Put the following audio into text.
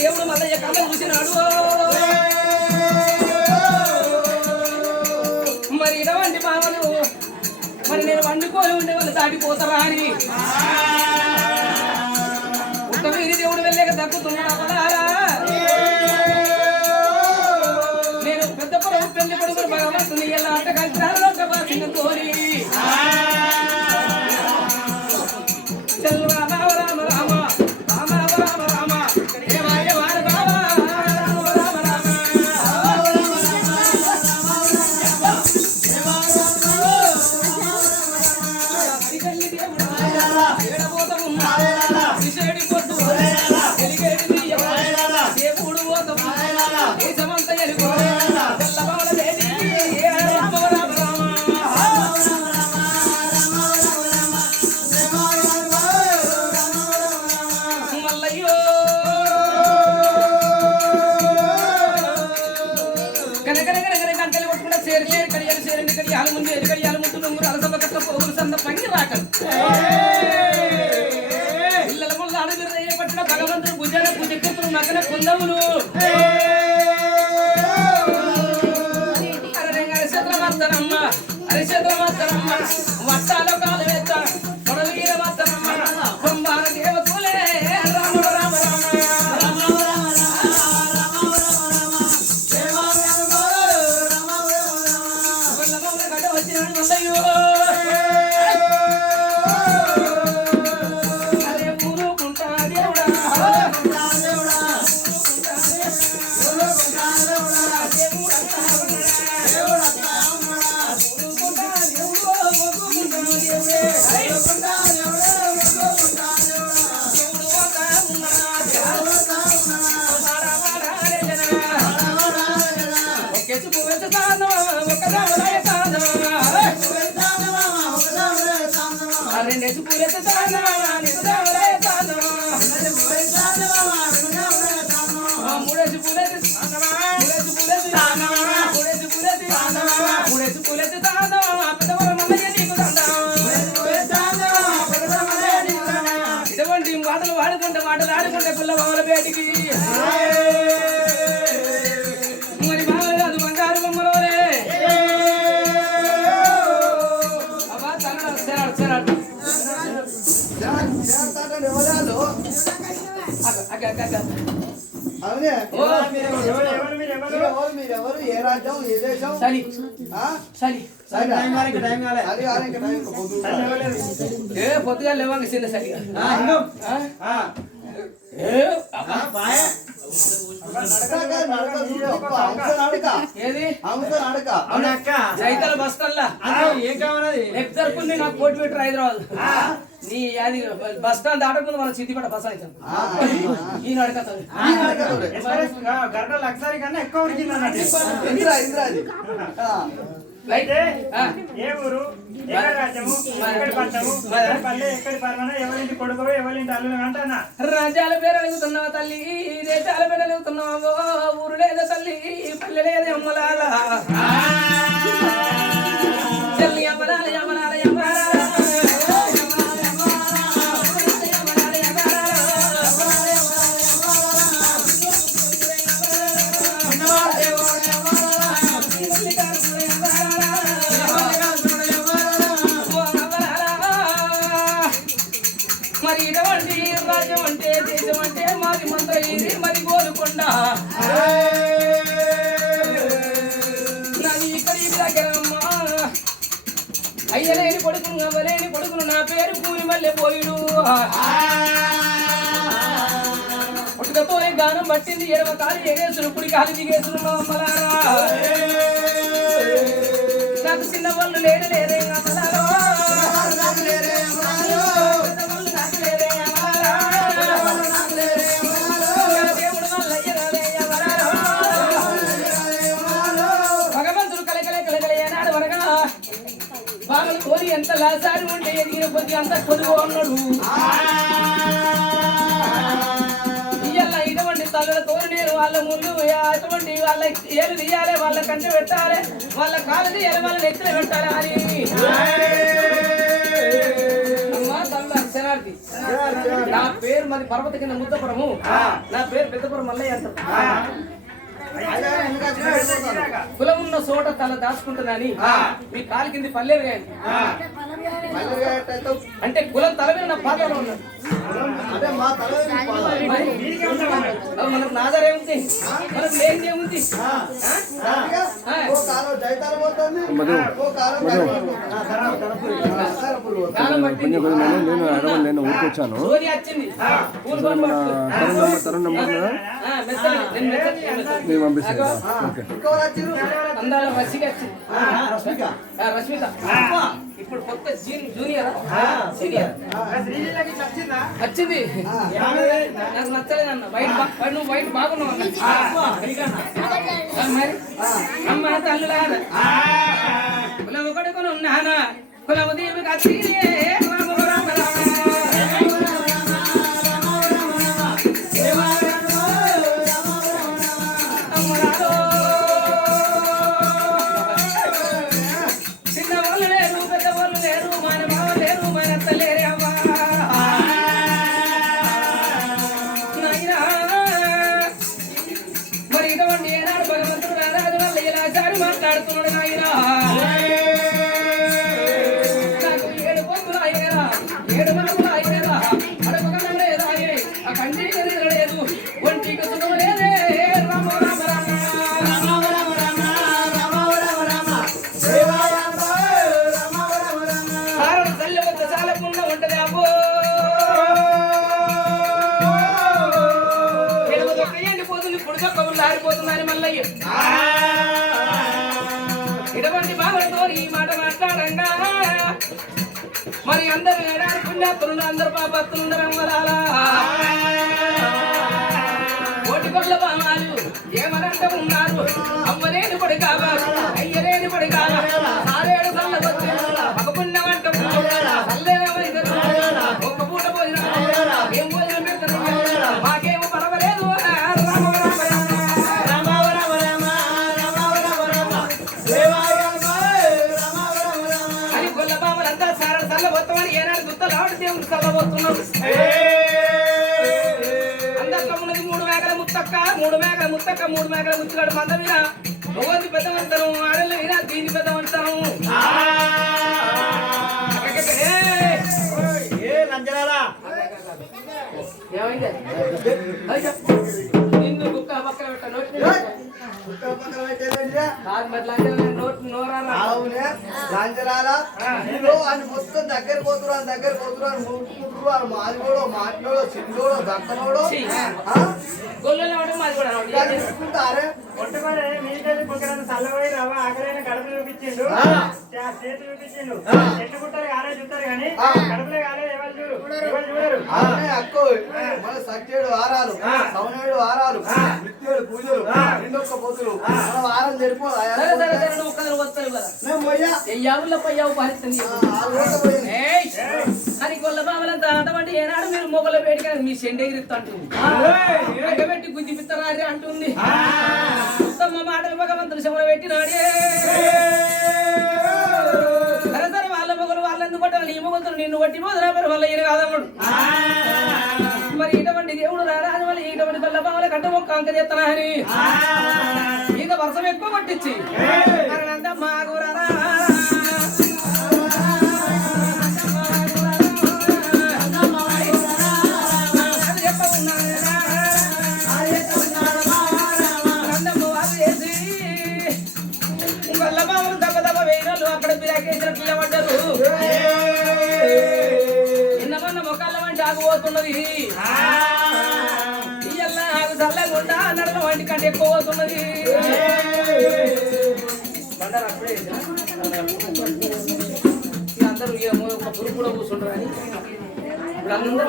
దేవుడు మరి మరి వండుకొని ఉండే వాళ్ళు దాటిపోతారా అని. పుట్ట మీద దేవుడు వెళ్ళాక దక్కుతున్నాడు కొట్టుకుంటే సేరు కడియాలు సేరండి కడియాలు ముందు కడియాలు ముందు నొంగురు అలసమ్మ కట్ట పోగులు సంద పంగి రాకలు పిల్లల ముళ్ళ అడుగురు దయ్య పట్టిన భగవంతుడు భుజన భుజకెత్తులు మగన కుందములు వల్లమౌన గడ్డ మీరెవరు ఏ రాజ్యం ఏ దేశం సలి? సలి. ఏ పొద్దుగా లేవంగ చిన్న సలిగా సైకిల్ బస్తల్లా. ఏం జరుపుకుని నాకు పోటీ పెట్టరు హైదరాబాద్. నీ అది బస్ స్టాండ్ దాటకుండా మన సిద్దిపేట బస్ అవుతాం. ఈ నడకతాడు లక్షారి కన్నా ఎక్కువ ఇందిరా, ఇందిరా. అయితే. ఏ ఊరు? ఎక్కడి రాజ్యము? ఎక్కడి పట్టము ఎక్కడి పల్లె? ఎక్కడి పర్వన ఎవరింటి కొడుకు? ఎవరింటి అంటానా? రాజ్యాల పేరు అడుగుతున్నావా తల్లి? దేశాల పేరు అడుగుతున్నావో? ఊరు లేదా తల్లి? పల్లె లేదా అమ్మలాల? పేరు కూలి మల్లె పోయిడు. పుట్టుకపోయి గానం పట్టింది ఎడమ కాలు ఎగేసులు పుడి కాలు దిగేసులు మా అమ్మలారా. నాకు చిన్న వాళ్ళు లేడు లేరే అమ్మలారా ఎంత లాసారి ఉంటే ఎదిగిన కొద్ది అంత కొడుకు ఉన్నాడు ఇయ్యాల ఇటువంటి తల్లుల నేను వాళ్ళ ముందు అటువంటి వాళ్ళ ఏలు తీయాలి వాళ్ళ కంచె పెట్టాలి వాళ్ళ కాలు తీయాలి వాళ్ళ నెత్తిన పెట్టాలి అని. నా పేరు మరి పర్వత కింద ముద్దపురము. నా పేరు పెద్దపురం మల్లయ్య అంటారు. కులం ఉన్న చోట తల దాచుకుంటున్నాని మీ కాలు కింది పల్లేరు కానీ అంటే కులం తల మీద నా పాదాలు ఉన్నాడు మనకు నాదారు ఏముంది? మనకు లేనిది ఏముంది? నేను నెంబర్ పంపిస్తాను. ఓకే. అందాల రసిక రష్మిక. ఇప్పుడు కొత్త జూనియర్? సీనియర్. వచ్చింది నాకు నచ్చలేదు అన్న నువ్వు వైట్ బాగున్నావు మరి? అమ్మ తల్లులారా. కులం ఒకటి కొని ఉన్నానా కులము దీపి కత్తిరే లేదు ఒంటికి సుఖం లేదే. రామ రామ రామ. ఉల్లారిపోతుందని మల్లయ్య. ఇటువంటి బావలతో ఈ మాట మాట్లాడంగా. అందరు ఏడాది పుణ్యాత్తులు అందరు పాపత్తులు అందరం కోటి కొట్ల బామాలు ఏమనంట ఉన్నారు. అమ్మలేని పడి కావాలి అయ్యలేని పడి కావాలి ఆరేడు సల్ల ఒక పుణ్యం అంట ఒక్క పూట భోజనం ఏం భోజనం పెడతారు మాకేమో పర్వాలేదు. అని గొల్ల బామలంతా సార సల్లబోతామని ఏనాడు గుత్తలు ఆవిడ దేవుడు సల్లబోతున్నారు అందట్లో ఉన్నది మూడు మేకల ముత్తక్క మూడు మేకల ముత్తక్క మూడు మేకల ముత్తుగాడు మంద మీద ఒకటి పెద్దవంతరం. ఆడల మీద దీని ఏమైంది? అయ్యా, నిన్ను కుక్క పక్కన పెట్ట. అవునే లాంఛనాలా? ఇదిగో అని మొత్తం దగ్గర పోతున్నారు దగ్గర పోతున్నారు ముట్టుకుంటారు వాళ్ళు మాదిగోడో మాట్లాడో చిన్నోడో దక్కనోడో తీసుకుంటారే? కొట్టుకొని మీకెళ్ళి చల్లబోయి ఆకలైన చూపించిండు. చేతి చూపించిండు. చెట్టు కుట్టారు కాలే చూస్తారు కానీ. కడుపులో కాలే ఎవరు చూడు ఎవరు చూడరు. అక్కో మన సత్యేడు నిత్యేడు పూజలు రెండొక్క పోతులు మన వారం జరిపోదా నేను పోయా. ఎయ్యావుల పయ్యావు పాలిస్తుంది ఏయ్! అని గొల్ల బావలంతా అటువంటి ఏనాడు మీరు మొగల వేడిగా మీ సెండెగిరిస్తూ అంటుంది పెట్టి గుద్ది పిత్తరారి అంటుంది. ఉత్తమ్మ మాటలు భగవంతుడు శమర పెట్టినాడే. సరే వాళ్ళ మొగలు వాళ్ళ ఎందుకు కొట్టాలి? నీ మొగలు నిన్ను కొట్టి మరి వాళ్ళ ఈయన కాదమ్ముడు మరి ఇటువంటి దేవుడు రారాజు వల్ల ఇటువంటి గొల్ల బావల కట్ట ఒక్క అంక చేస్తానా అని మీద వర్షం ఎక్కువ పట్టించి మాకు రారా? చల్లకుండా నడల వంటి కంటే ఎక్కువ? ఇక అందరూ ఇక ఒక పురుగు కూడా కూర్చుంటారు అని. ఇప్పుడు అందరూ